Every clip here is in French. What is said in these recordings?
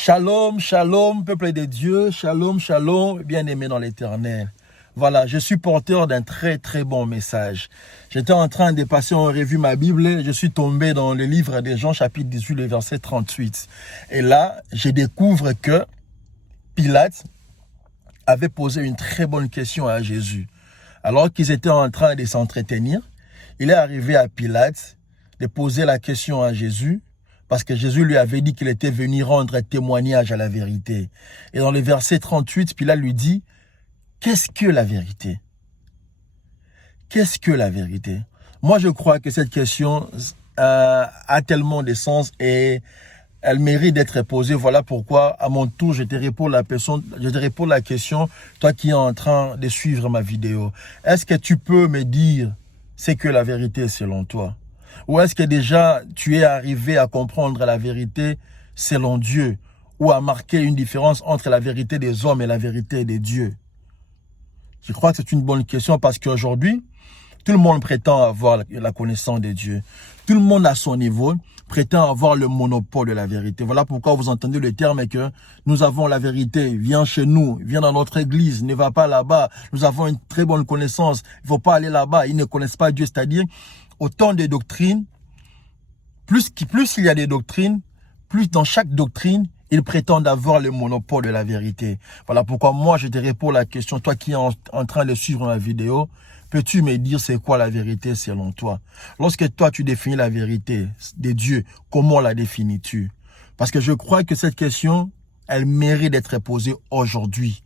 Shalom, shalom, peuple de Dieu, shalom, shalom, bien-aimés dans l'Éternel. Voilà, je suis porteur d'un très très bon message. J'étais en train de passer en revue ma Bible et je suis tombé dans le livre de Jean chapitre 18, le verset 38. Et là, je découvre que Pilate avait posé une très bonne question à Jésus. Alors qu'ils étaient en train de s'entretenir, il est arrivé à Pilate de poser la question à Jésus, parce que Jésus lui avait dit qu'il était venu rendre témoignage à la vérité. Et dans le verset 38, Pilate lui dit, qu'est-ce que la vérité? Qu'est-ce que la vérité? Moi, je crois que cette question a tellement de sens et elle mérite d'être posée. Voilà pourquoi, à mon tour, je te réponds la question, toi qui es en train de suivre ma vidéo. Est-ce que tu peux me dire ce que la vérité selon toi? Ou est-ce que déjà tu es arrivé à comprendre la vérité selon Dieu ou à marquer une différence entre la vérité des hommes et la vérité de Dieu? Je crois que c'est une bonne question parce qu'aujourd'hui, tout le monde prétend avoir la connaissance de Dieu. Tout le monde à son niveau prétend avoir le monopole de la vérité. Voilà pourquoi vous entendez le terme que nous avons la vérité. Viens chez nous, viens dans notre église, ne va pas là-bas. Nous avons une très bonne connaissance. Il ne faut pas aller là-bas. Ils ne connaissent pas Dieu. C'est-à-dire, autant de doctrines, plus il y a des doctrines, plus dans chaque doctrine, ils prétendent avoir le monopole de la vérité. Voilà pourquoi moi, je te réponds à la question, toi qui es en train de suivre ma vidéo, peux-tu me dire c'est quoi la vérité selon toi? Lorsque toi, tu définis la vérité de Dieu, comment la définis-tu? Parce que je crois que cette question, elle mérite d'être posée aujourd'hui.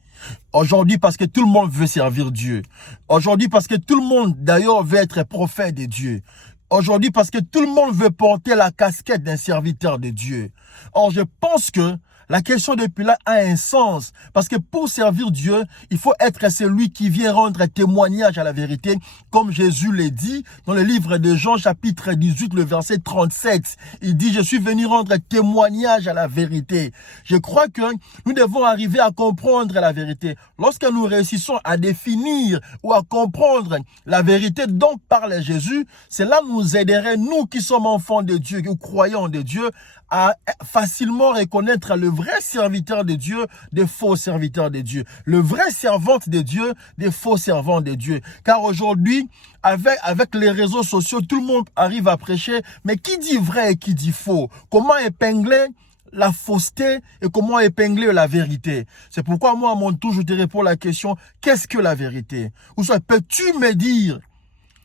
Aujourd'hui, parce que tout le monde veut servir Dieu. Aujourd'hui, parce que tout le monde, d'ailleurs, veut être prophète de Dieu. Aujourd'hui, parce que tout le monde veut porter la casquette d'un serviteur de Dieu. Or, je pense que la question de Pilate a un sens. Parce que pour servir Dieu, il faut être celui qui vient rendre témoignage à la vérité. Comme Jésus l'a dit dans le livre de Jean chapitre 18, le verset 37. Il dit, je suis venu rendre témoignage à la vérité. Je crois que nous devons arriver à comprendre la vérité. Lorsque nous réussissons à définir ou à comprendre la vérité dont parle Jésus, cela nous aiderait, nous qui sommes enfants de Dieu, qui croyons de Dieu, à facilement reconnaître le vrai serviteur de Dieu des faux serviteurs de Dieu. Le vrai servant de Dieu des faux servants de Dieu. Car aujourd'hui, avec les réseaux sociaux, tout le monde arrive à prêcher. Mais qui dit vrai et qui dit faux? Comment épingler la fausseté et comment épingler la vérité? C'est pourquoi moi, à mon tour, je te réponds la question, qu'est-ce que la vérité? Ou soit, peux-tu me dire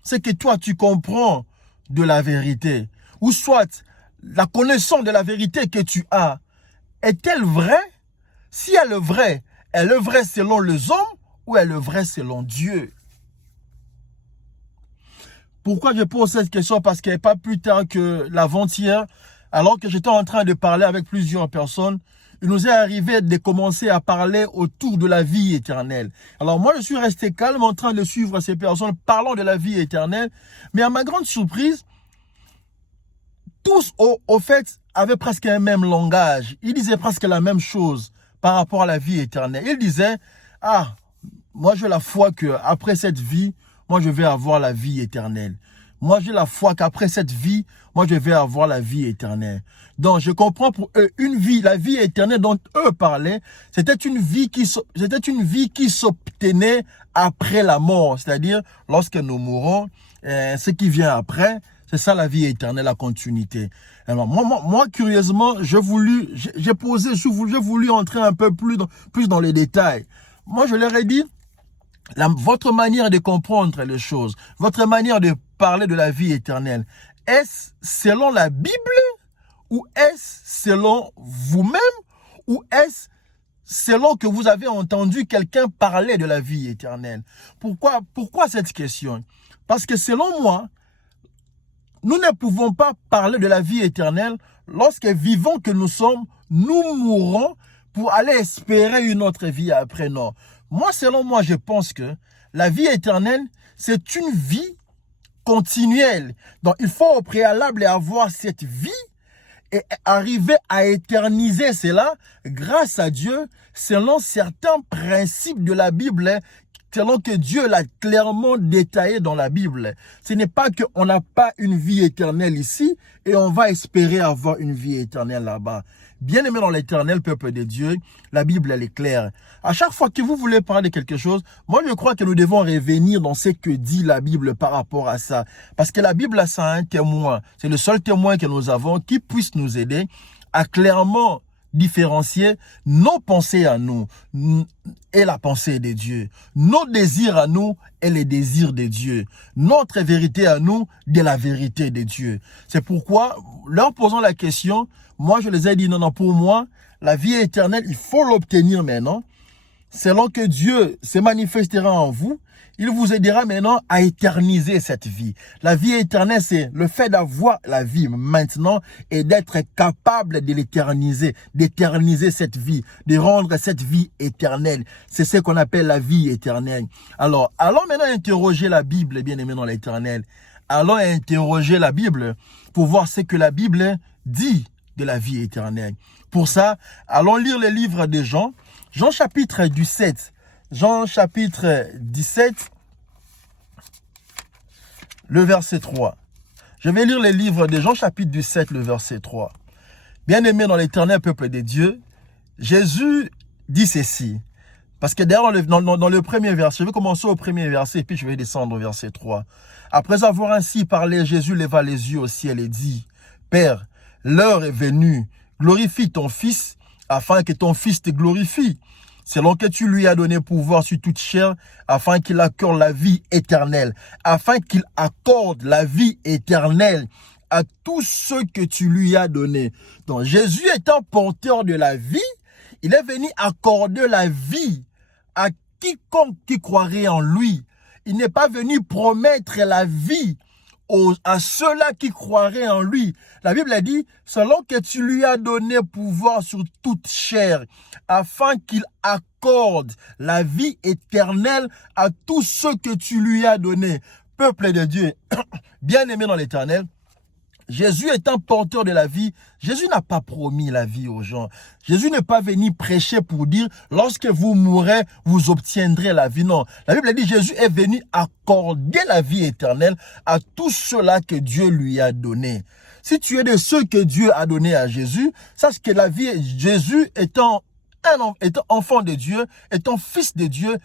ce que toi, tu comprends de la vérité? Ou soit, la connaissance de la vérité que tu as, est-elle vraie? Si elle est vraie selon les hommes ou elle est vraie selon Dieu? Pourquoi je pose cette question? Parce qu'il n'y a pas plus tard que l'avant-hier, alors que j'étais en train de parler avec plusieurs personnes, il nous est arrivé de commencer à parler autour de la vie éternelle. Alors moi, je suis resté calme en train de suivre ces personnes parlant de la vie éternelle, mais à ma grande surprise, tous, au fait, avaient presque un même langage. Ils disaient presque la même chose par rapport à la vie éternelle. Ils disaient, ah, moi j'ai la foi qu'après cette vie, moi je vais avoir la vie éternelle. Moi j'ai la foi qu'après cette vie, moi je vais avoir la vie éternelle. Donc je comprends pour eux, la vie éternelle dont eux parlaient, c'était une vie qui s'obtenait après la mort. C'est-à-dire, lorsque nous mourrons, ce qui vient après, c'est ça la vie éternelle, la continuité. Alors, moi curieusement, j'ai voulu entrer un peu plus dans les détails. Moi, je leur ai dit, votre manière de comprendre les choses, votre manière de parler de la vie éternelle, est-ce selon la Bible ou est-ce selon vous-même ou est-ce selon que vous avez entendu quelqu'un parler de la vie éternelle? Pourquoi cette question? Parce que selon moi, nous ne pouvons pas parler de la vie éternelle lorsque vivants que nous sommes, nous mourrons pour aller espérer une autre vie après. Non. Moi, selon moi, je pense que la vie éternelle, c'est une vie continuelle. Donc, il faut au préalable avoir cette vie et arriver à éterniser cela grâce à Dieu selon certains principes de la Bible selon que Dieu l'a clairement détaillé dans la Bible. Ce n'est pas qu'on n'a pas une vie éternelle ici et on va espérer avoir une vie éternelle là-bas. Bien-aimé dans l'éternel, peuple de Dieu, la Bible, elle est claire. À chaque fois que vous voulez parler de quelque chose, moi, je crois que nous devons revenir dans ce que dit la Bible par rapport à ça. Parce que la Bible, c'est un témoin. C'est le seul témoin que nous avons qui puisse nous aider à clairement différencier nos pensées à nous et la pensée de Dieu, nos désirs à nous et les désirs de Dieu, notre vérité à nous de la vérité de Dieu. C'est pourquoi, leur posant la question, moi je les ai dit non, pour moi, la vie éternelle, il faut l'obtenir maintenant, selon que Dieu se manifestera en vous. Il vous aidera maintenant à éterniser cette vie. La vie éternelle, c'est le fait d'avoir la vie maintenant et d'être capable de l'éterniser, d'éterniser cette vie, de rendre cette vie éternelle. C'est ce qu'on appelle la vie éternelle. Alors, allons maintenant interroger la Bible, bien-aimés dans l'éternel. Allons interroger la Bible pour voir ce que la Bible dit de la vie éternelle. Pour ça, allons lire le livre de Jean, Jean chapitre 17. Jean chapitre 17, le verset 3. Je vais lire le livre de Jean chapitre 17, le verset 3. Bien-aimé dans l'éternel peuple de Dieu, Jésus dit ceci. Parce que d'ailleurs, dans le premier verset, je vais commencer au premier verset, puis je vais descendre au verset 3. Après avoir ainsi parlé, Jésus leva les yeux au ciel et dit, « Père, l'heure est venue, glorifie ton Fils, afin que ton Fils te glorifie. Selon que tu lui as donné pouvoir sur toute chair, afin qu'il accorde la vie éternelle, afin qu'il accorde la vie éternelle à tous ceux que tu lui as donnés. » Donc Jésus étant porteur de la vie, il est venu accorder la vie à quiconque qui croirait en lui. Il n'est pas venu promettre la vie à ceux-là qui croiraient en lui. La Bible a dit, selon que tu lui as donné pouvoir sur toute chair, afin qu'il accorde la vie éternelle à tous ceux que tu lui as donnés. Peuple de Dieu, bien-aimé dans l'éternel, Jésus étant porteur de la vie, Jésus n'a pas promis la vie aux gens. Jésus n'est pas venu prêcher pour dire, lorsque vous mourrez, vous obtiendrez la vie. Non, la Bible dit, Jésus est venu accorder la vie éternelle à tous ceux-là que Dieu lui a donné. Si tu es de ceux que Dieu a donné à Jésus, sache que la vie, Jésus étant enfant de Dieu, étant fils de Dieu,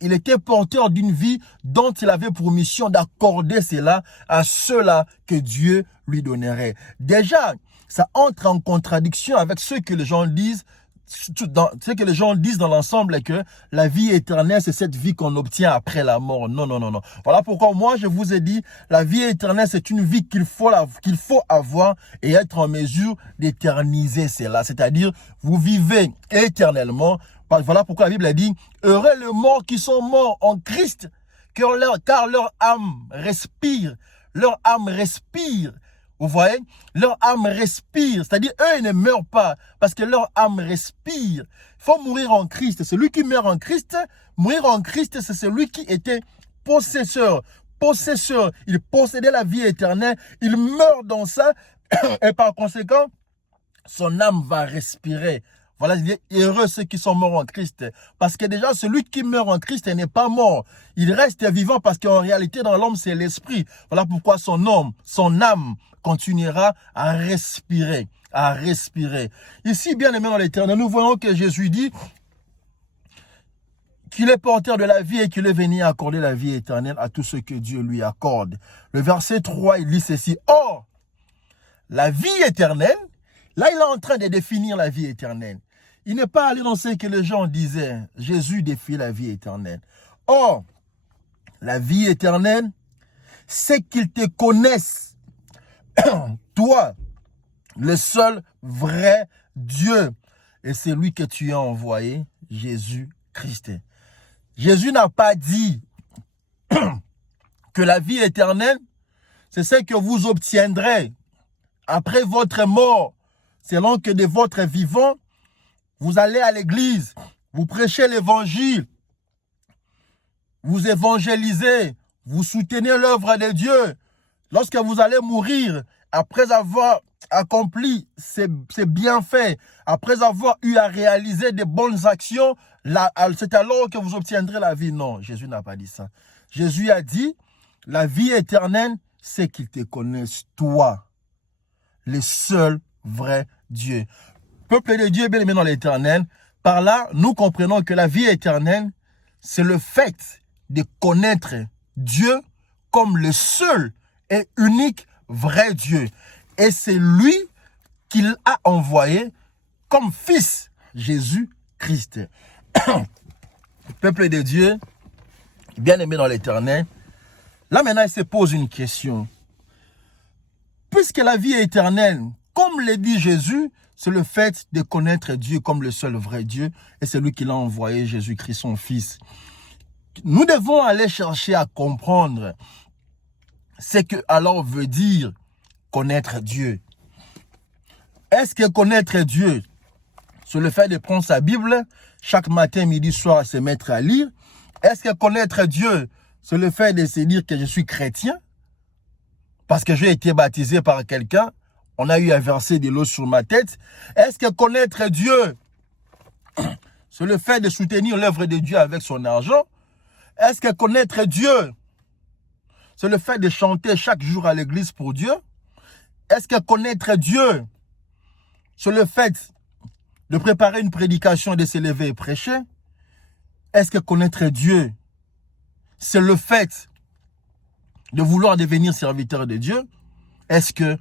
il était porteur d'une vie dont il avait pour mission d'accorder cela à ceux-là que Dieu lui donnerait. Déjà, ça entre en contradiction avec ce que les gens disent, dans l'ensemble, que la vie éternelle, c'est cette vie qu'on obtient après la mort. Non, non, non, non. Voilà pourquoi moi, je vous ai dit, la vie éternelle, c'est une vie qu'il faut avoir et être en mesure d'éterniser cela. C'est-à-dire, vous vivez éternellement. Voilà pourquoi la Bible a dit, heureux les morts qui sont morts en Christ, car leur âme respire. Leur âme respire. Vous voyez, leur âme respire, c'est-à-dire eux ils ne meurent pas parce que leur âme respire. Il faut mourir en Christ. Celui qui meurt en Christ, mourir en Christ, c'est celui qui était possesseur. Il possédait la vie éternelle, il meurt dans ça et par conséquent, son âme va respirer. Voilà, il est heureux ceux qui sont morts en Christ. Parce que déjà, celui qui meurt en Christ n'est pas mort. Il reste vivant parce qu'en réalité, dans l'homme, c'est l'esprit. Voilà pourquoi son âme continuera à respirer. Ici, bien aimé dans l'éternel, nous voyons que Jésus dit qu'il est porteur de la vie et qu'il est venu accorder la vie éternelle à tous ceux que Dieu lui accorde. Le verset 3, il dit ceci. Or, la vie éternelle, là, il est en train de définir la vie éternelle. Il n'est pas allé dans ce que les gens disaient. Jésus défie la vie éternelle. Or, la vie éternelle, c'est qu'ils te connaissent, toi, le seul vrai Dieu. Et c'est lui que tu as envoyé, Jésus-Christ. Jésus n'a pas dit que la vie éternelle, c'est ce que vous obtiendrez après votre mort. Selon que de votre vivant, vous allez à l'église, vous prêchez l'évangile, vous évangélisez, vous soutenez l'œuvre de Dieu. Lorsque vous allez mourir, après avoir accompli ses bienfaits, après avoir eu à réaliser des bonnes actions, c'est alors que vous obtiendrez la vie. Non, Jésus n'a pas dit ça. Jésus a dit, la vie éternelle, c'est qu'ils te connaissent, toi, le seul vrai Dieu. Peuple de Dieu, bien aimé dans l'éternel, par là, nous comprenons que la vie éternelle, c'est le fait de connaître Dieu comme le seul et unique vrai Dieu. Et c'est lui qu'il a envoyé comme fils, Jésus-Christ. Peuple de Dieu, bien aimé dans l'éternel, là maintenant il se pose une question. Puisque la vie est éternelle, comme le dit Jésus, c'est le fait de connaître Dieu comme le seul vrai Dieu, et c'est lui qui l'a envoyé, Jésus-Christ, son fils. Nous devons aller chercher à comprendre ce que alors veut dire connaître Dieu. Est-ce que connaître Dieu, c'est le fait de prendre sa Bible chaque matin, midi, soir, se mettre à lire? Est-ce que connaître Dieu, c'est le fait de se dire que je suis chrétien? Parce que j'ai été baptisé par quelqu'un, on a eu à verser de l'eau sur ma tête. Est-ce que connaître Dieu, c'est le fait de soutenir l'œuvre de Dieu avec son argent? Est-ce que connaître Dieu, c'est le fait de chanter chaque jour à l'église pour Dieu? Est-ce que connaître Dieu, c'est le fait de préparer une prédication, de se lever et prêcher? Est-ce que connaître Dieu, c'est le fait de vouloir devenir serviteur de Dieu? Est-ce que,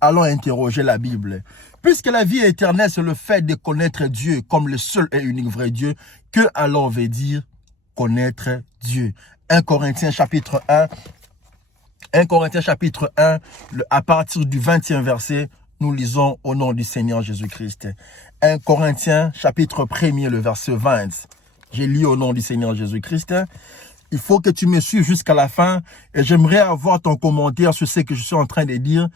allons interroger la Bible. Puisque la vie éternelle, c'est le fait de connaître Dieu comme le seul et unique vrai Dieu, que alors veut dire connaître Dieu? 1 Corinthiens chapitre 1, à partir du 20e verset, nous lisons au nom du Seigneur Jésus-Christ. 1 Corinthiens chapitre 1er, le verset 20. J'ai lu au nom du Seigneur Jésus-Christ. Il faut que tu me suives jusqu'à la fin et j'aimerais avoir ton commentaire sur ce que je suis en train de dire.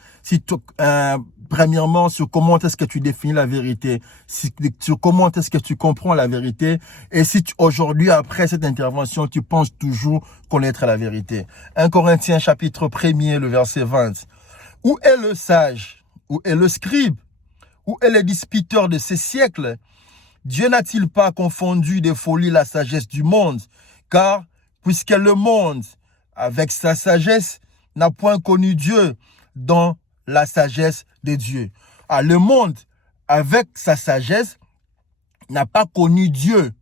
Premièrement, sur comment est-ce que tu définis la vérité, sur comment est-ce que tu comprends la vérité et si aujourd'hui, après cette intervention, tu penses toujours connaître la vérité. 1 Corinthiens chapitre 1er, le verset 20. Où est le sage? Où est le scribe? Où est le disputeur de ces siècles? Dieu n'a-t-il pas confondu de folie la sagesse du monde? Car puisque le monde, avec sa sagesse, n'a point connu Dieu dans la sagesse de Dieu. Le monde, avec sa sagesse, n'a pas connu Dieu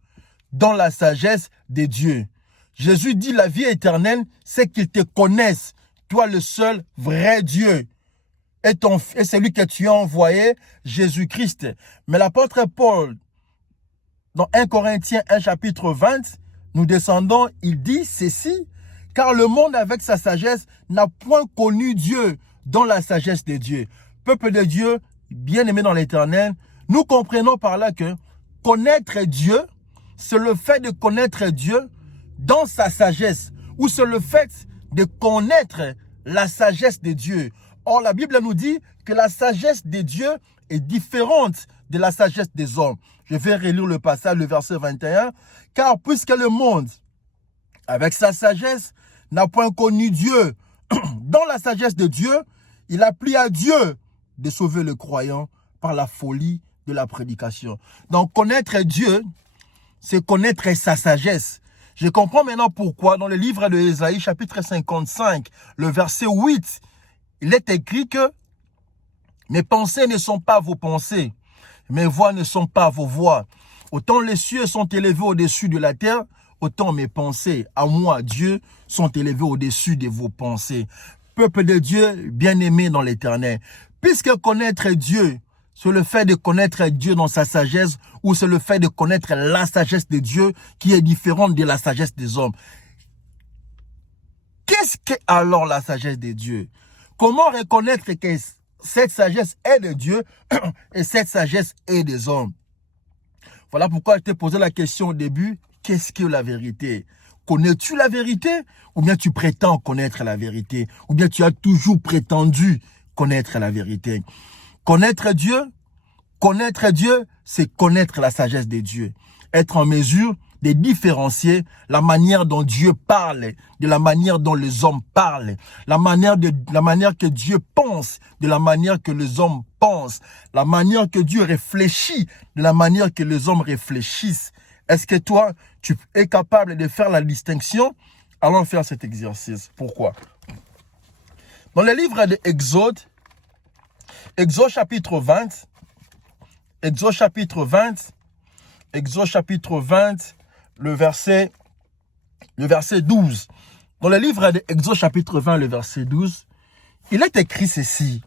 dans la sagesse de Dieu. Jésus dit la vie éternelle, c'est qu'ils te connaissent, toi le seul vrai Dieu. Et celui que tu as envoyé, Jésus-Christ. Mais l'apôtre Paul, dans 1 Corinthiens 1 chapitre 20, nous descendons, il dit ceci, car le monde avec sa sagesse n'a point connu Dieu dans la sagesse de Dieu. Peuple de Dieu, bien-aimé dans l'éternel, nous comprenons par là que connaître Dieu, c'est le fait de connaître Dieu dans sa sagesse, ou c'est le fait de connaître la sagesse de Dieu. Or, la Bible nous dit que la sagesse de Dieu est différente de la sagesse des hommes. Je vais relire le passage, le verset 21. Car puisque le monde, avec sa sagesse, n'a point connu Dieu, dans la sagesse de Dieu, il a plu à Dieu de sauver le croyant par la folie de la prédication. Donc, connaître Dieu, c'est connaître sa sagesse. Je comprends maintenant pourquoi, dans le livre de Ésaïe, chapitre 55, le verset 8, il est écrit que mes pensées ne sont pas vos pensées, mes voix ne sont pas vos voix. Autant les cieux sont élevés au-dessus de la terre, autant mes pensées, à moi, Dieu, sont élevées au-dessus de vos pensées. Peuple de Dieu, bien-aimé dans l'éternel, puisque connaître Dieu, c'est le fait de connaître Dieu dans sa sagesse, ou c'est le fait de connaître la sagesse de Dieu qui est différente de la sagesse des hommes. Qu'est-ce que alors la sagesse de Dieu? Comment reconnaître que cette sagesse est de Dieu et cette sagesse est des hommes? Voilà pourquoi je t'ai posé la question au début, qu'est-ce que la vérité? Connais-tu la vérité? Ou bien tu prétends connaître la vérité? Ou bien tu as toujours prétendu connaître la vérité? Connaître Dieu, c'est connaître la sagesse de Dieu. Être en mesure de différencier la manière dont Dieu parle de la manière dont les hommes parlent, la manière que Dieu pense de la manière que les hommes pensent, la manière que Dieu réfléchit de la manière que les hommes réfléchissent. Est-ce que toi, tu es capable de faire la distinction? Allons faire cet exercice. Pourquoi? Dans le livre de Exode chapitre 20, Exode chapitre 20, le verset 12. Dans le livre de Exode chapitre 20, le verset 12, il est écrit ceci.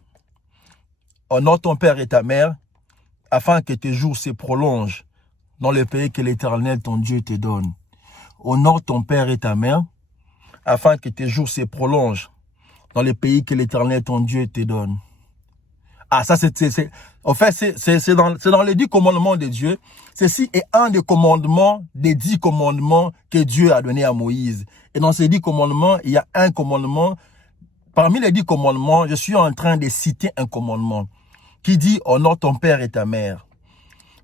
Honore ton père et ta mère, afin que tes jours se prolongent dans le pays que l'Éternel, ton Dieu, te donne. Honore ton père et ta mère, afin que tes jours se prolongent dans le pays que l'Éternel, ton Dieu, te donne. Ah, ça, en fait, c'est dans les 10 commandements de Dieu. Ceci est un des commandements, des 10 commandements que Dieu a donné à Moïse. Et dans ces 10 commandements, il y a un commandement. Parmi les 10 commandements, je suis en train de citer un commandement qui dit honore ton père et ta mère.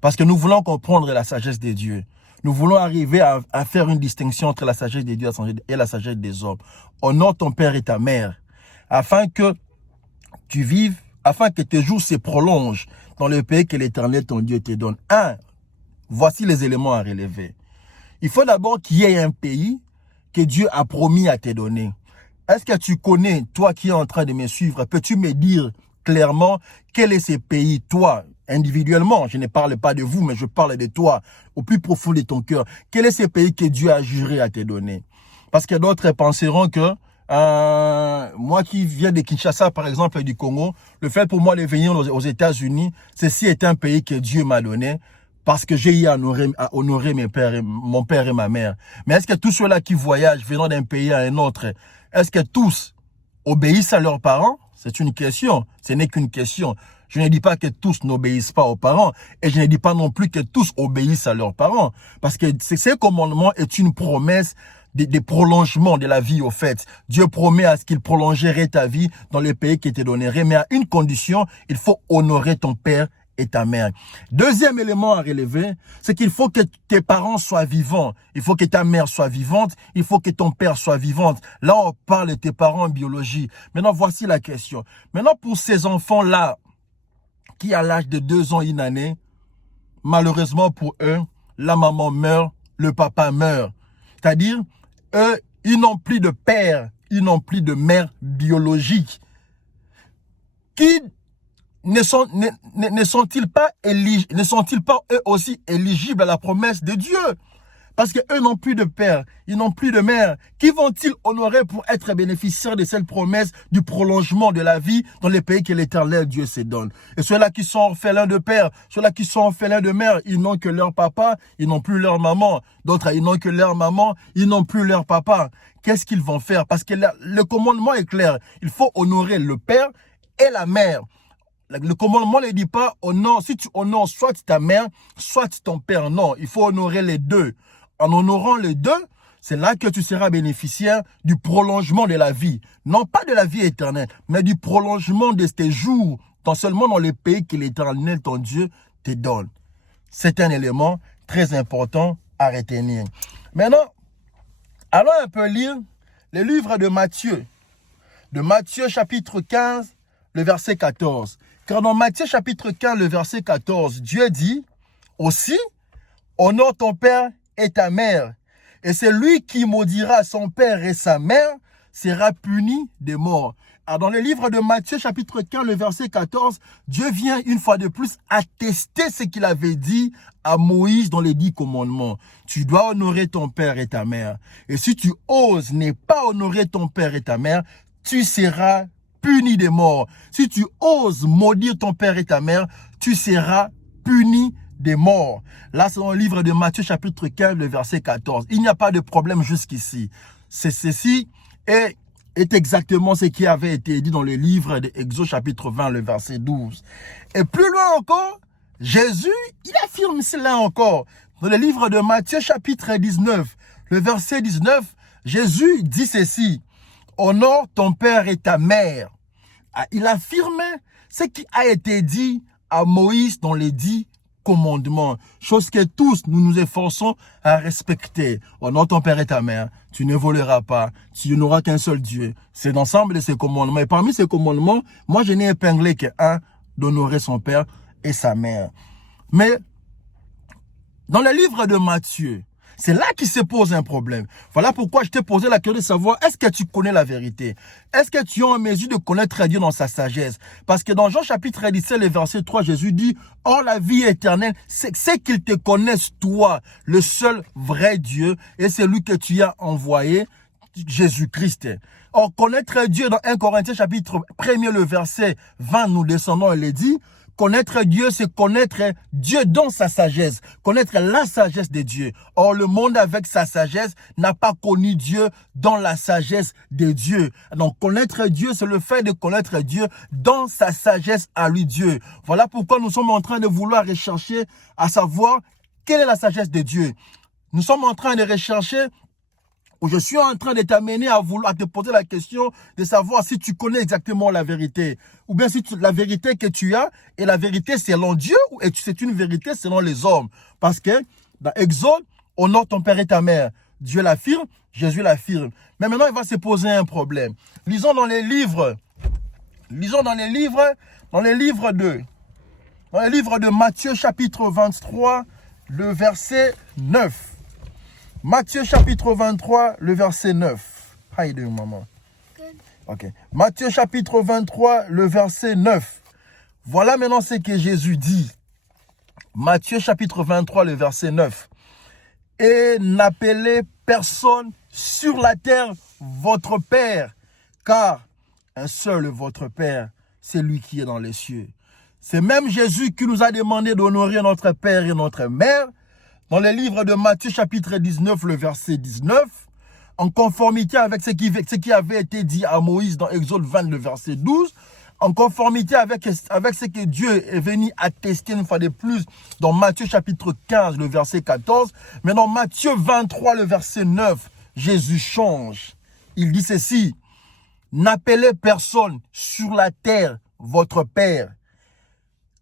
Parce que nous voulons comprendre la sagesse de Dieu. Nous voulons arriver à faire une distinction entre la sagesse de Dieu et la sagesse des hommes. Honore ton père et ta mère, afin que tu vives, afin que tes jours se prolongent dans le pays que l'Éternel, ton Dieu, te donne. Voici les éléments à relever. Il faut d'abord qu'il y ait un pays que Dieu a promis à te donner. Est-ce que tu connais, toi qui es en train de me suivre, peux-tu me dire clairement quel est ce pays, toi, individuellement? Je ne parle pas de vous, mais je parle de toi, au plus profond de ton cœur. Quel est ce pays que Dieu a juré à te donner? Parce que d'autres penseront que moi qui viens de Kinshasa, par exemple, du Congo, le fait pour moi de venir aux États-Unis, ceci est un pays que Dieu m'a donné parce que j'ai eu à honorer mon père et ma mère. Mais est-ce que tous ceux-là qui voyagent venant d'un pays à un autre, est-ce que tous obéissent à leurs parents? C'est une question. Ce n'est qu'une question. Je ne dis pas que tous n'obéissent pas aux parents et je ne dis pas non plus que tous obéissent à leurs parents. Parce que ce commandement est une promesse des prolongements de la vie au fait. Dieu promet à ce qu'il prolongerait ta vie dans les pays qui te donneraient. Mais à une condition, il faut honorer ton père et ta mère. Deuxième élément à relever, c'est qu'il faut que tes parents soient vivants. Il faut que ta mère soit vivante. Il faut que ton père soit vivant. Là, on parle de tes parents en biologie. Maintenant, voici la question. Maintenant, pour ces enfants-là, qui à l'âge de 2 ans, 1 année, malheureusement pour eux, la maman meurt, le papa meurt. C'est-à-dire, eux, ils n'ont plus de père, ils n'ont plus de mère biologique. Qui ne sont-ils pas eux aussi éligibles à la promesse de Dieu? Parce qu'eux n'ont plus de père, ils n'ont plus de mère. Qui vont-ils honorer pour être bénéficiaires de cette promesse du prolongement de la vie dans les pays que l'Éternel Dieu se donne? Et ceux-là qui sont orphelins de père, ceux-là qui sont orphelins de mère, ils n'ont que leur papa, ils n'ont plus leur maman. D'autres, ils n'ont que leur maman, ils n'ont plus leur papa. Qu'est-ce qu'ils vont faire? Parce que le commandement est clair. Il faut honorer le père et la mère. Le commandement ne dit pas, si tu honores soit ta mère, soit ton père. Non, il faut honorer les deux. En honorant les deux, c'est là que tu seras bénéficiaire du prolongement de la vie. Non pas de la vie éternelle, mais du prolongement de tes jours, non seulement dans les pays que l'Éternel, ton Dieu, te donne. C'est un élément très important à retenir. Maintenant, allons un peu lire le livre de Matthieu. De Matthieu chapitre 15, le verset 14. Car dans Matthieu chapitre 15, le verset 14, Dieu dit aussi, honore ton père et ta mère, et celui qui maudira son père et sa mère sera puni de mort. Alors dans le livre de Matthieu chapitre 15, le verset 14, Dieu vient une fois de plus attester ce qu'il avait dit à Moïse dans les 10 commandements. Tu dois honorer ton père et ta mère. Et si tu oses ne pas honorer ton père et ta mère, tu seras puni de mort. Si tu oses maudire ton père et ta mère, tu seras puni de mort. Là, c'est dans le livre de Matthieu chapitre 15, le verset 14. Il n'y a pas de problème jusqu'ici. Ceci est exactement ce qui avait été dit dans le livre d'Exode chapitre 20, le verset 12. Et plus loin encore, Jésus, il affirme cela encore. Dans le livre de Matthieu chapitre 19, le verset 19, Jésus dit ceci. Honore ton père et ta mère. Il affirme ce qui a été dit à Moïse dans les 10 commandements, choses que tous nous nous efforçons à respecter. Honore ton père et ta mère, tu ne voleras pas, tu n'auras qu'un seul Dieu. C'est l'ensemble de ces commandements. Et parmi ces commandements, moi je n'ai épinglé qu'un, d'honorer son père et sa mère. Mais dans le livre de Matthieu, c'est là qu'il se pose un problème. Voilà pourquoi je t'ai posé la question de savoir, est-ce que tu connais la vérité? Est-ce que tu es en mesure de connaître Dieu dans sa sagesse? Parce que dans Jean chapitre 17, le verset 3, Jésus dit, « Or la vie éternelle, c'est qu'ils te connaissent toi, le seul vrai Dieu, et c'est lui que tu as envoyé, Jésus-Christ. » Or, connaître Dieu dans 1 Corinthiens chapitre 1, le verset 20, nous descendons, il est dit, connaître Dieu, c'est connaître Dieu dans sa sagesse, connaître la sagesse de Dieu. Or, le monde avec sa sagesse n'a pas connu Dieu dans la sagesse de Dieu. Donc, connaître Dieu, c'est le fait de connaître Dieu dans sa sagesse à lui, Dieu. Voilà pourquoi nous sommes en train de vouloir rechercher à savoir quelle est la sagesse de Dieu. Nous sommes en train de rechercher, où je suis en train de t'amener à te poser la question de savoir si tu connais exactement la vérité. Ou bien si la vérité que tu as est la vérité selon Dieu ou c'est une vérité selon les hommes. Parce que dans Exode, honore ton père et ta mère. Dieu l'affirme, Jésus l'affirme. Mais maintenant, il va se poser un problème. Lisons dans les livres de Matthieu chapitre 23, le verset 9. Matthieu chapitre 23, le verset 9. How you doing, maman? Good. Ok. Matthieu chapitre 23, le verset 9. Voilà maintenant ce que Jésus dit. Matthieu chapitre 23, le verset 9. Et n'appelez personne sur la terre votre Père, car un seul votre Père, c'est lui qui est dans les cieux. C'est même Jésus qui nous a demandé d'honorer notre Père et notre Mère. Dans le livre de Matthieu chapitre 19, le verset 19, en conformité avec ce qui avait été dit à Moïse dans Exode 20, le verset 12, en conformité avec ce que Dieu est venu attester une fois de plus dans Matthieu chapitre 15, le verset 14, mais dans Matthieu 23, le verset 9, Jésus change. Il dit ceci, « N'appelez personne sur la terre votre Père,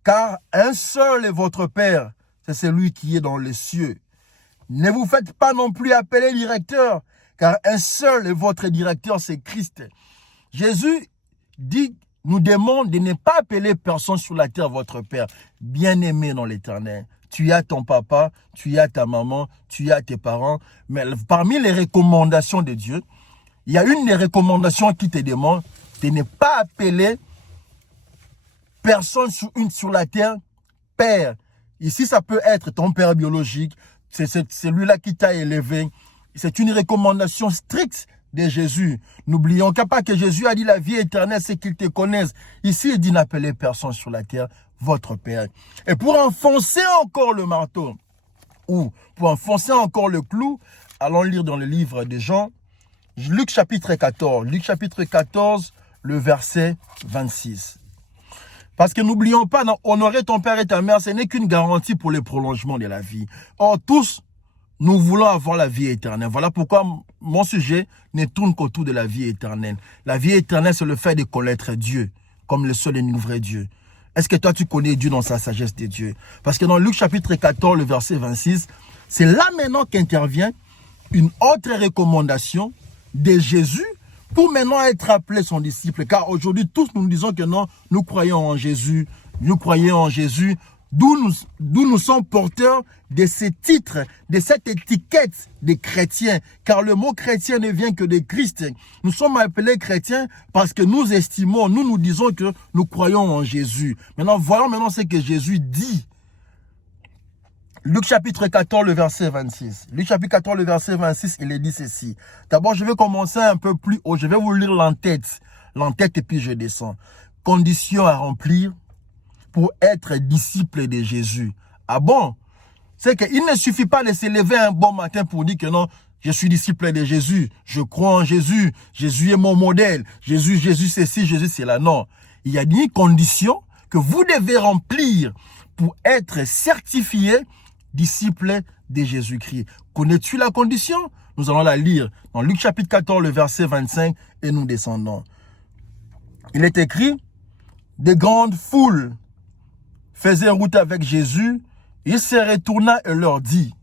car un seul est votre Père, c'est celui qui est dans les cieux. Ne vous faites pas non plus appeler directeur, car un seul est votre directeur, c'est Christ. » Jésus nous demande de ne pas appeler personne sur la terre votre Père. Bien-aimé dans l'Éternel, tu as ton papa, tu as ta maman, tu as tes parents. Mais parmi les recommandations de Dieu, il y a une des recommandations qui te demande de ne pas appeler personne sur la terre Père. Ici, ça peut être ton père biologique, c'est celui-là qui t'a élevé. C'est une recommandation stricte de Jésus. N'oublions pas que Jésus a dit la vie éternelle, c'est qu'ils te connaissent. Ici, il dit n'appelez personne sur la terre votre Père. Et pour enfoncer encore le marteau, ou pour enfoncer encore le clou, allons lire dans le livre de Jean, Luc chapitre 14. Luc chapitre 14, le verset 26. Parce que n'oublions pas, honorer ton père et ta mère, ce n'est qu'une garantie pour le prolongement de la vie. Or, tous, nous voulons avoir la vie éternelle. Voilà pourquoi mon sujet ne tourne qu'autour de la vie éternelle. La vie éternelle, c'est le fait de connaître Dieu, comme le seul et unique vrai Dieu. Est-ce que toi, tu connais Dieu dans sa sagesse de Dieu? Parce que dans Luc chapitre 14, le verset 26, c'est là maintenant qu'intervient une autre recommandation de Jésus pour maintenant être appelé son disciple. Car aujourd'hui, tous nous disons que non, nous croyons en Jésus, d'où nous sommes porteurs de ce titre, de cette étiquette de chrétien. Car le mot chrétien ne vient que de Christ. Nous sommes appelés chrétiens parce que nous estimons, nous disons que nous croyons en Jésus. Maintenant, voyons maintenant ce que Jésus dit. Luc chapitre 14, le verset 26. Luc chapitre 14, le verset 26, il est dit ceci. D'abord, je vais commencer un peu plus haut. Je vais vous lire l'entête et puis je descends. Conditions à remplir pour être disciple de Jésus. Ah bon? C'est qu'il ne suffit pas de se lever un bon matin pour dire que non, je suis disciple de Jésus. Je crois en Jésus. Jésus est mon modèle. Jésus ceci, Jésus c'est là. Non. Il y a des conditions que vous devez remplir pour être certifié disciple de Jésus-Christ. Connais-tu la condition? Nous allons la lire dans Luc chapitre 14, le verset 25 et nous descendons. Il est écrit, des grandes foules faisaient route avec Jésus Il se retourna et leur dit,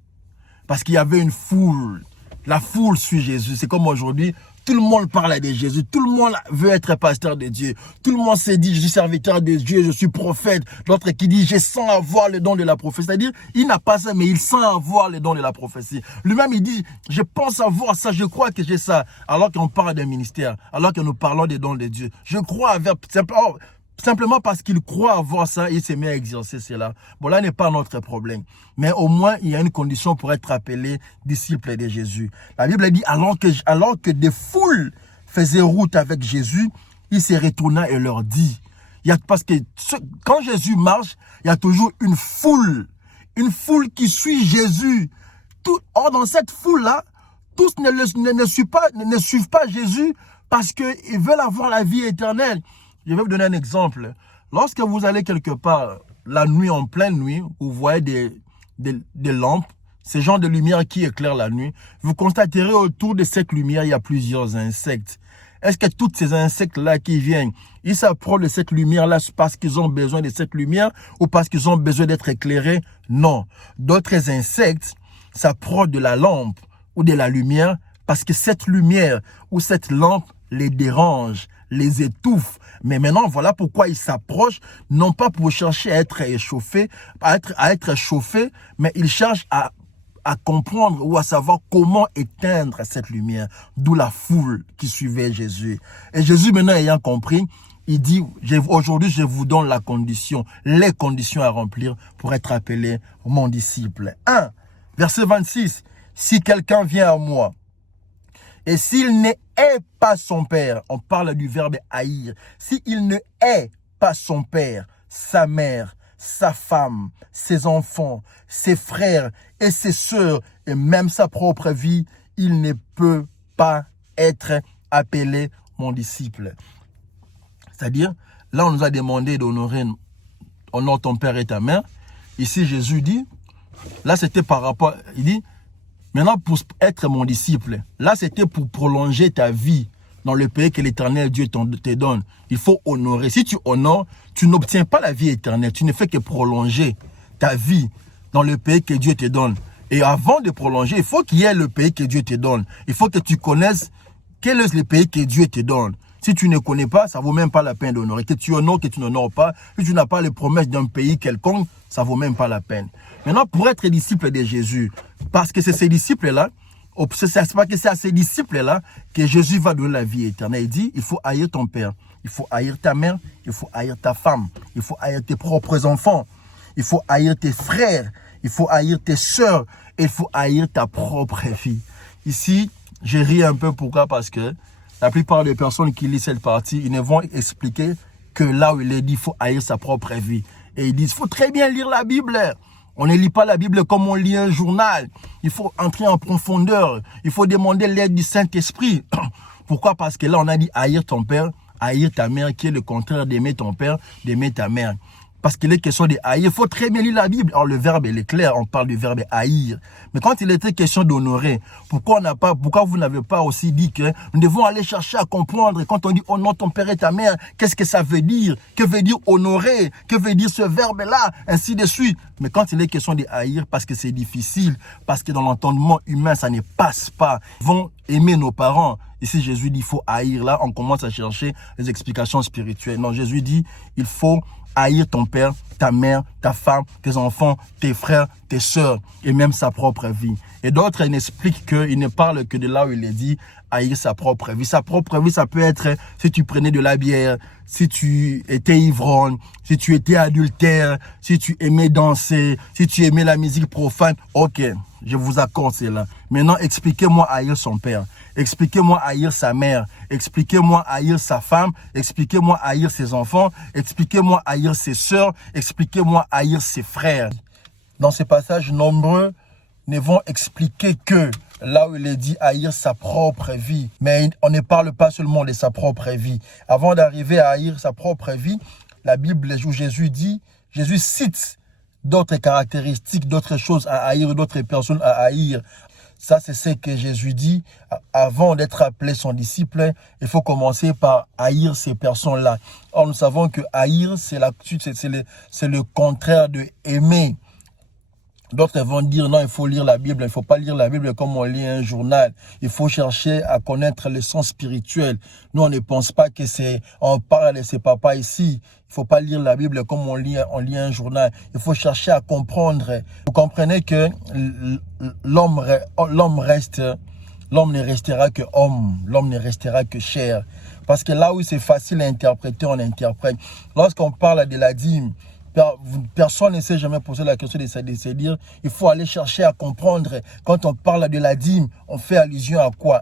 parce qu'il y avait une foule, la foule suit Jésus. C'est comme aujourd'hui, tout le monde parle de Jésus, tout le monde veut être pasteur de Dieu, tout le monde se dit, je suis serviteur de Dieu, je suis prophète. L'autre qui dit, je sens avoir le don de la prophétie. C'est-à-dire, il n'a pas ça, mais il sent avoir le don de la prophétie. Lui-même, il dit, je pense avoir ça, je crois que j'ai ça. Alors qu'on parle d'un ministère, alors que nous parlons des dons de Dieu. Je crois avoir, simplement parce qu'il croit avoir ça, il se met à exercer cela. Bon, là n'est pas notre problème. Mais au moins, il y a une condition pour être appelé disciple de Jésus. La Bible dit, alors que des foules faisaient route avec Jésus, il se retourna et leur dit, parce que quand Jésus marche, il y a toujours une foule qui suit Jésus. Or, dans cette foule-là, tous ne suivent pas Jésus parce qu'ils veulent avoir la vie éternelle. Je vais vous donner un exemple. Lorsque vous allez quelque part, la nuit, en pleine nuit, vous voyez des lampes, ces genres de lumière qui éclairent la nuit, vous constaterez autour de cette lumière, il y a plusieurs insectes. Est-ce que tous ces insectes-là qui viennent, ils s'approchent de cette lumière-là parce qu'ils ont besoin de cette lumière ou parce qu'ils ont besoin d'être éclairés? Non. D'autres insectes s'approchent de la lampe ou de la lumière parce que cette lumière ou cette lampe les dérange, les étouffe. Mais maintenant, voilà pourquoi ils s'approchent, non pas pour chercher à être échauffés, à être chauffés, mais ils cherchent à comprendre ou à savoir comment éteindre cette lumière, d'où la foule qui suivait Jésus. Et Jésus, maintenant ayant compris, il dit, aujourd'hui, je vous donne les conditions à remplir pour être appelé mon disciple. 1, verset 26, si quelqu'un vient à moi, et s'il ne hait pas son père, on parle du verbe haïr, s'il ne hait pas son père, sa mère, sa femme, ses enfants, ses frères et ses sœurs, et même sa propre vie, il ne peut pas être appelé mon disciple. C'est-à-dire, là on nous a demandé d'honorer ton père et ta mère. Ici Jésus dit, là c'était par rapport, il dit, maintenant, pour être mon disciple, là, c'était pour prolonger ta vie dans le pays que l'Éternel Dieu te donne. Il faut honorer. Si tu honores, tu n'obtiens pas la vie éternelle. Tu ne fais que prolonger ta vie dans le pays que Dieu te donne. Et avant de prolonger, il faut qu'il y ait le pays que Dieu te donne. Il faut que tu connaisses quel est le pays que Dieu te donne. Si tu ne connais pas, ça ne vaut même pas la peine d'honorer. Que tu honores, que tu n'honores pas, si tu n'as pas les promesses d'un pays quelconque, ça ne vaut même pas la peine. Maintenant, pour être disciple de Jésus, parce que c'est ces disciples-là, c'est pas que c'est à ces disciples-là que Jésus va donner la vie éternelle. Il dit, il faut haïr ton père, il faut haïr ta mère, il faut haïr ta femme, il faut haïr tes propres enfants, il faut haïr tes frères, il faut haïr tes sœurs, et il faut haïr ta propre vie. Ici, je ris un peu, pourquoi? Parce que la plupart des personnes qui lisent cette partie, ils ne vont expliquer que là où il est dit, il faut haïr sa propre vie. Et ils disent, il faut très bien lire la Bible. On ne lit pas la Bible comme on lit un journal. Il faut entrer en profondeur. Il faut demander l'aide du Saint-Esprit. Pourquoi? Parce que là, on a dit haïr ton père, haïr ta mère, qui est le contraire d'aimer ton père, d'aimer ta mère. Parce qu'il est question de haïr, il faut très bien lire la Bible. Alors le verbe, il est clair, on parle du verbe haïr. Mais quand il était question d'honorer, pourquoi vous n'avez pas aussi dit que nous devons aller chercher à comprendre, quand on dit honore ton père et ta mère, qu'est-ce que ça veut dire? Que veut dire honorer? Que veut dire ce verbe-là? Ainsi de suite. Mais quand il est question de haïr, parce que c'est difficile, parce que dans l'entendement humain, ça ne passe pas. Ils vont aimer nos parents. Ici, Jésus dit, il faut haïr. Là, on commence à chercher les explications spirituelles. Non, Jésus dit, il faut haïr ton père, ta mère, ta femme, tes enfants, tes frères, tes sœurs, et même sa propre vie. Et d'autres, ils n'expliquent qu'ils ne parlent que de là où il est dit haïr sa propre vie. Sa propre vie, ça peut être si tu prenais de la bière, si tu étais ivrogne, si tu étais adultère, si tu aimais danser, si tu aimais la musique profane. Ok, je vous accorde cela. Maintenant, expliquez-moi haïr son père. Expliquez-moi haïr sa mère. Expliquez-moi haïr sa femme. Expliquez-moi haïr ses enfants. Expliquez-moi haïr ses sœurs. Expliquez-moi haïr ses frères. Dans ces passages, nombreux ne vont expliquer que là où il est dit haïr sa propre vie. Mais on ne parle pas seulement de sa propre vie. Avant d'arriver à haïr sa propre vie, la Bible où Jésus cite d'autres caractéristiques, d'autres choses à haïr, d'autres personnes à haïr. Ça, c'est ce que Jésus dit. Avant d'être appelé son disciple, il faut commencer par haïr ces personnes-là. Or, nous savons que haïr, c'est le contraire de aimer. D'autres vont dire non, il faut lire la Bible. Il ne faut pas lire la Bible comme on lit un journal. Il faut chercher à connaître le sens spirituel. Nous, on ne pense pas que on parle de ses papas ici. Il ne faut pas lire la Bible comme on lit un journal. Il faut chercher à comprendre. Vous comprenez que l'homme ne restera que homme. L'homme ne restera que chair. Parce que là où c'est facile à interpréter, on interprète. Lorsqu'on parle de la dîme, personne ne s'est jamais posé la question de se dire, il faut aller chercher à comprendre. Quand on parle de la dîme, on fait allusion à quoi?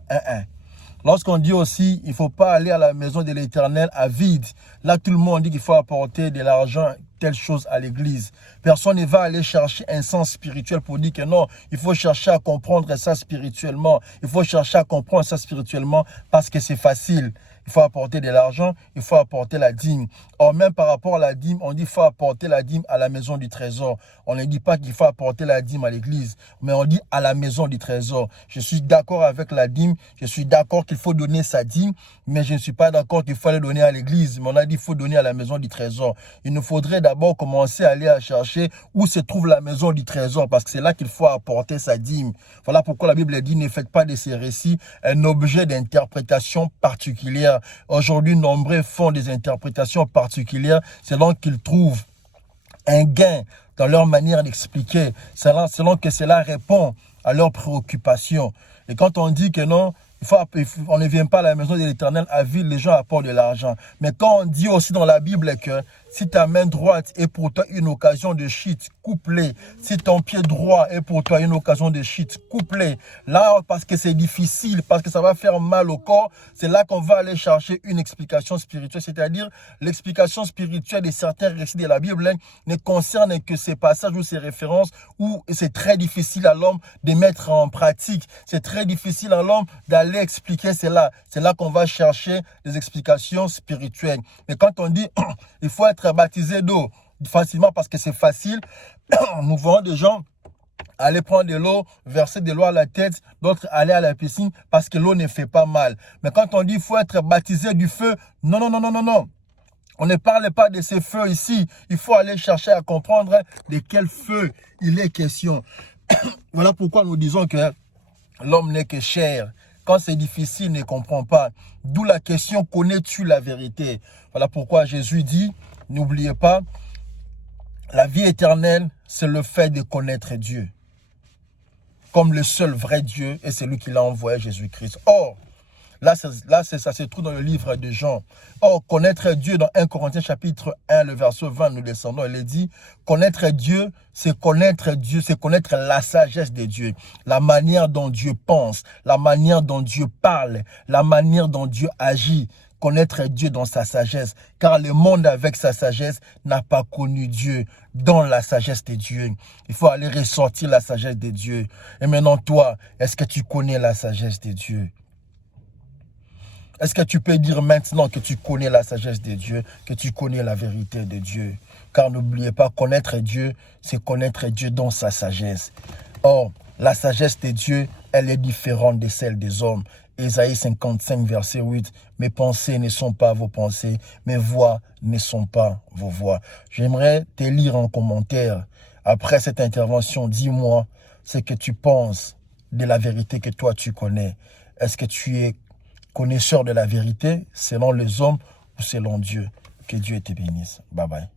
Lorsqu'on dit aussi, il ne faut pas aller à la maison de l'Éternel à vide. Là, tout le monde dit qu'il faut apporter de l'argent, telle chose à l'église. Personne ne va aller chercher un sens spirituel pour dire que non, il faut chercher à comprendre ça spirituellement. Il faut chercher à comprendre ça spirituellement parce que c'est facile. Il faut apporter de l'argent, il faut apporter la dîme. Or, même par rapport à la dîme, on dit qu'il faut apporter la dîme à la maison du trésor. On ne dit pas qu'il faut apporter la dîme à l'église, mais on dit à la maison du trésor. Je suis d'accord avec la dîme, je suis d'accord qu'il faut donner sa dîme, mais je ne suis pas d'accord qu'il faut la donner à l'église. Mais on a dit qu'il faut donner à la maison du trésor. Il nous faudrait d'abord commencer à aller à chercher où se trouve la maison du trésor, parce que c'est là qu'il faut apporter sa dîme. Voilà pourquoi la Bible dit, ne faites pas de ces récits un objet d'interprétation particulière. Aujourd'hui, nombreux font des interprétations particulières selon qu'ils trouvent un gain dans leur manière d'expliquer, selon que cela répond à leurs préoccupations. Et quand on dit que non, on ne vient pas à la maison de l'Éternel à vide, les gens apportent de l'argent. Mais quand on dit aussi dans la Bible que si ta main droite est pour toi une occasion de chute, coupe-les. Si ton pied droit est pour toi une occasion de chute, coupe-les. Là, parce que c'est difficile, parce que ça va faire mal au corps, c'est là qu'on va aller chercher une explication spirituelle. C'est-à-dire, l'explication spirituelle de certains récits de la Bible ne concerne que ces passages ou ces références où c'est très difficile à l'homme de mettre en pratique. C'est très difficile à l'homme d'aller expliquer cela. C'est là qu'on va chercher des explications spirituelles. Mais quand on dit il faut être baptisé d'eau facilement parce que c'est facile, nous voyons des gens aller prendre de l'eau, verser de l'eau à la tête, d'autres aller à la piscine parce que l'eau ne fait pas mal. Mais quand on dit il faut être baptisé du feu, non, non, non, non, non, non. On ne parle pas de ces feux ici. Il faut aller chercher à comprendre de quel feu il est question. Voilà pourquoi nous disons que l'homme n'est que chair. Quand c'est difficile, il ne comprend pas. D'où la question, connais-tu la vérité? Voilà pourquoi Jésus dit, n'oubliez pas, la vie éternelle, c'est le fait de connaître Dieu. Comme le seul vrai Dieu et celui qui l'a envoyé, Jésus-Christ. Or, ça se trouve dans le livre de Jean. Or, connaître Dieu, dans 1 Corinthiens chapitre 1, le verset 20, nous descendons, il est dit, connaître Dieu, c'est connaître la sagesse de Dieu, la manière dont Dieu pense, la manière dont Dieu parle, la manière dont Dieu agit. Connaître Dieu dans sa sagesse, car le monde avec sa sagesse n'a pas connu Dieu dans la sagesse de Dieu. Il faut aller ressortir la sagesse de Dieu. Et maintenant, toi, est-ce que tu connais la sagesse de Dieu? Est-ce que tu peux dire maintenant que tu connais la sagesse de Dieu, que tu connais la vérité de Dieu? Car n'oubliez pas, connaître Dieu, c'est connaître Dieu dans sa sagesse. Or, la sagesse de Dieu, elle est différente de celle des hommes. Ésaïe 55, verset 8, « Mes pensées ne sont pas vos pensées, mes voix ne sont pas vos voix. » J'aimerais te lire en commentaire. Après cette intervention, dis-moi ce que tu penses de la vérité que toi tu connais. Est-ce que tu es connaisseur de la vérité selon les hommes ou selon Dieu? Que Dieu te bénisse. Bye bye.